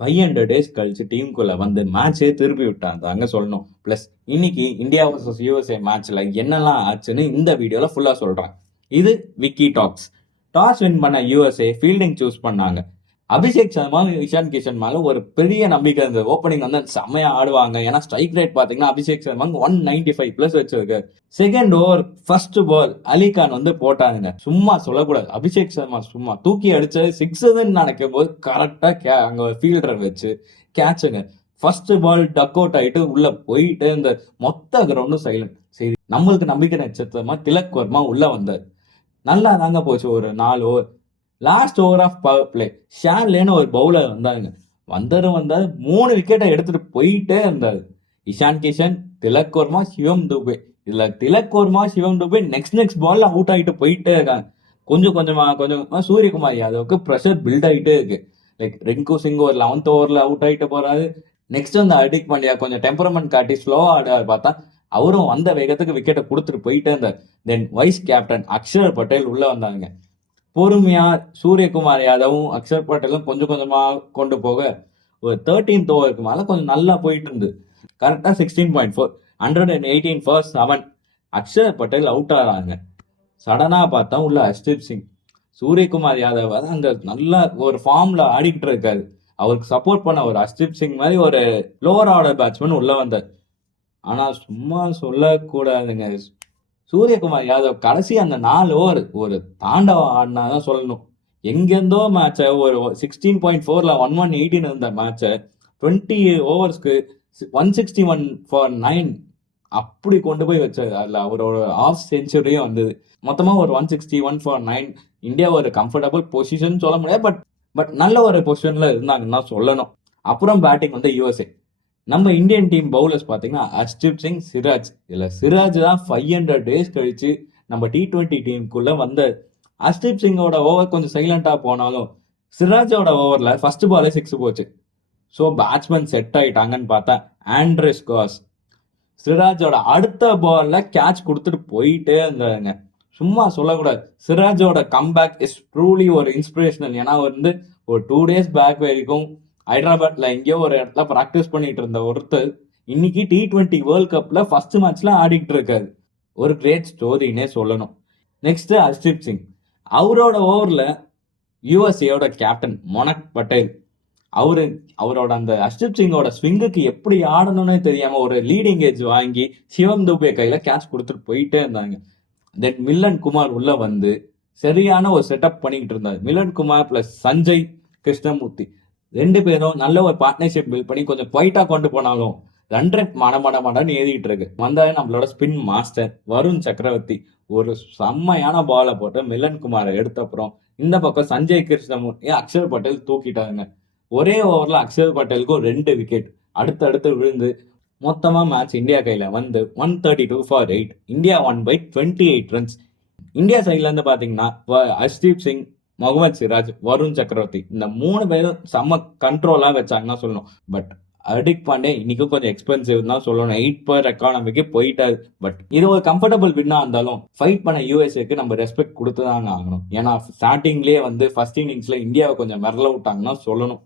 500 days கழிச்சு டீமுக்குள்ள வந்து மேட்சே திருப்பி விட்டாங்க சொல்லணும். பிளஸ் இன்னைக்கு இந்தியா vs யூஎஸ்ஏ மேட்ச்ல என்னெல்லாம் ஆச்சுன்னு இந்த வீடியோல ஃபுல்லா சொல்றேன். இது விக்கி டாக்ஸ். டாஸ் வின் பண்ண யூஎஸ்ஏ ஃபீல்டிங் சூஸ் பண்ணாங்க. அபிஷேக் சர்மா, இஷான் கிஷன் மேல ஒரு பெரிய நம்பிக்கை இருந்தது. ஓப்பனிங் வந்து செம்மையா ஆடுவாங்க. ஏன்னா ஸ்ட்ரைக் ரேட் பாத்தீங்கன்னா அபிஷேக் சர்மா 195 பிளஸ் வச்சிருக்கு. Second over first ball Ali Khan வந்து போட்டாங்க. சும்மா சொல்லக்கூடாது, அபிஷேக் சர்மா சும்மா தூக்கி அடிச்சது சிக்ஸ்ன்னு நினைக்கும் போது கரெக்டா அங்க ஃபீல்டர் வச்சு கேட்சுங்க. ஃபர்ஸ்ட் பால் டக் அவுட் ஆயிட்டு உள்ள போயிட்டு இந்த மொத்த கிரவுண்டும் சைலண்ட். சரி, நம்மளுக்கு நம்பிக்கை நட்சத்திரமா திலக் வர்மா உள்ள வந்தார். நல்லா தாங்க போச்சு ஒரு 4 over. Last over of power play ஷான்லேன்னு ஒரு பவுலர் வந்தாங்க. வந்தாரு 3 விக்கெட்டை எடுத்துட்டு போயிட்டே இருந்தாரு. இஷான் கிஷன், திலக் வர்மா, சிவம் துபே. இதுல திலக் வர்மா, சிவம் துபே நெக்ஸ்ட் பால்ல அவுட் ஆகிட்டு போயிட்டே இருக்காங்க. கொஞ்சம் கொஞ்சமா சூரியகுமார் யாதவுக்கு ப்ரெஷர் பில்ட் ஆகிட்டே இருக்கு. லைக் ரிங்கு சிங் ஒரு 11th ஓவர்ல அவுட் ஆகிட்டு போறாரு. நெக்ஸ்ட் வந்து ஹர்திக் பாண்டியா கொஞ்சம் டெம்பரமெண்ட் காட்டி ஸ்லோவா ஆடுவார் பார்த்தா அவரும் வந்த வேகத்துக்கு விக்கெட்டை கொடுத்துட்டு போயிட்டே இருந்தார். Then vice captain Axar Patel உள்ள வந்தாங்க. பொறுமையா சூரியகுமார் யாதவும் அக்ஷர் பட்டேலும் கொஞ்சம் கொஞ்சமா கொண்டு போக ஒரு 13th ஓவருக்கு மேல கொஞ்சம் நல்லா போயிட்டு இருந்து கரெக்டா 16.4 118 ஃபர்ஸ்ட் 7 அக்ஷர் பட்டேல் அவுட் ஆகிறாங்க. சடனா பார்த்தா உள்ள ஹர்ஷ்தீப் சிங். சூரியகுமார் யாதவ் அங்க நல்லா ஒரு ஃபார்ம்ல ஆடிக்கிட்டு இருக்காரு. அவருக்கு சப்போர்ட் பண்ண ஒரு ஹர்ஷ்தீப் சிங் மாதிரி ஒரு லோவர் ஆர்டர் பேட்ஸ்மேன் உள்ள வந்தார். ஆனா சும்மா சொல்லக்கூடாதுங்க, சூரியகுமார் யாதவ் கடைசி அந்த 4 ஓவர் ஒரு தாண்டவம் ஆடினாதான் சொல்லணும். எங்கெந்தோ மேட்சை ஒரு 16.4ல 1118 இருந்த மேட்சை 20 ஓவர்ஸ்க்கு 161 ஃபார் 9 அப்படி கொண்டு போய் வச்சாரு. அதுல அவரோட ஆஃப் செஞ்சுரியும் வந்தது. மொத்தமா ஒரு 161 ஃபார் 9. இந்தியா ஒரு கம்ஃபர்டபுள் பொசிஷன் சொல்ல முடியாது, பட் நல்ல ஒரு பொசிஷன்ல இருந்தாங்கன்னா சொல்லணும். அப்புறம் பேட்டிங் வந்து யூஎஸ்ஏ. நம்ம இந்தியன் டீம் பவுலர்ஸ் பார்த்தீங்கன்னா ஹர்ஷ்தீப் சிங், சிராஜ். இதில் சிராஜ் தான் 500 டேஸ் கழிச்சு நம்ம T20 டீமுக்குள்ள வந்த. ஹர்ஷ்தீப் சிங்கோட ஓவர் கொஞ்சம் சைலண்டாக போனாலும் சிராஜோட ஓவரில் ஃபர்ஸ்ட் பாலே 6 போச்சு. ஸோ பேட்ஸ்மேன் செட் ஆயிட்டாங்கன்னு பார்த்தா ஆண்ட்ரஸ் காஸ் சிராஜோட அடுத்த பால்ல கேட்ச் கொடுத்துட்டு போயிட்டே இருந்தாங்க. சும்மா சொல்லக்கூடாது, சிராஜோட கம்பேக் இஸ் ட்ரூலி ஒரு இன்ஸ்பிரேஷனல். ஏன்னா வந்து ஒரு 2 டேஸ் பேக் வரைக்கும் ஹைதராபாத்ல எங்கேயோ ஒரு இடத்துல பிராக்டிஸ் பண்ணிட்டு இருந்த ஒருத்தர் இன்னைக்கு T20 வேர்ல்ட் கப்ல ஃபர்ஸ்ட் மேட்ச்ல ஆடிட்டு இருக்காரு. ஒரு கிரேட் ஸ்டோரினே சொல்லணும். நெக்ஸ்ட் ஹர்ஷ்தீப் சிங். அவரோட ஓவர்ல யூஎஸ்ஏயோட கேப்டன் மொனக் பட்டேல் அவரோட அந்த ஹர்ஷ்தீப் சிங்கோட ஸ்விங்குக்கு எப்படி ஆடணும்னே தெரியாம ஒரு லீடிங் ஏஜ் வாங்கி சிவம் துபே கையில கேட்ச் கொடுத்துட்டு போயிட்டே இருந்தாங்க. தென் மில்லன் குமார் உள்ள வந்து சரியான ஒரு செட்டப் பண்ணிக்கிட்டு இருந்தாரு. மில்லன் குமார் பிளஸ் சஞ்சய் கிருஷ்ணமூர்த்தி 2 பேரும் நல்ல ஒரு பார்ட்னர்ஷிப் பில்ட் பண்ணி கொஞ்சம் குவைட்டா கொண்டு போனாலும் ரன் ரேட் மடன்னு ஏறிட்டு இருக்கு. வந்தாலே நம்மளோட ஸ்பின் மாஸ்டர் வருண் சக்கரவர்த்தி ஒரு செம்மையான பாலை போட்டு மில்லன் குமாரை எடுத்த அப்புறம் இந்த பக்கம் சஞ்சய் கிருஷ்ணமூர்த்தி, அக்ஷர் பட்டேல் தூக்கிட்டாங்க. ஒரே ஓவர்ல அக்ஷர் பட்டேலுக்கும் 2 விக்கெட் அடுத்து விழுந்து மொத்தமா மேட்ச் இந்தியா கையில வந்து 132 for 8. India won by 28 runs. India சைட்ல இருந்து பாத்தீங்கன்னா ஹர்ஷ்தீப் சிங், முகமது சிராஜ், வருண் சக்கரவர்த்தி இந்த 3 பேரும் செம்ம கண்ட்ரோலா வச்சாங்கன்னா சொல்லணும். பட் ஹர்திக் பாண்டே இன்னைக்கும் கொஞ்சம் எக்ஸ்பென்சிவ் தான் சொல்லணும். 8 per எக்கானமிக்கு போயிட்டாரு. பட் இது ஒரு கம்ஃபர்டபுள் வின்னா இருந்தாலும் ஃபைட் பண்ண யூஎஸ்ஏக்கு நம்ம ரெஸ்பெக்ட் கொடுத்துதாங்க ஆகணும். ஏன்னா ஸ்டார்டிங்லேயே வந்து ஃபர்ஸ்ட் இன்னிங்ஸ்ல இந்தியாவை கொஞ்சம் மிரள விட்டாங்கன்னா சொல்லணும்.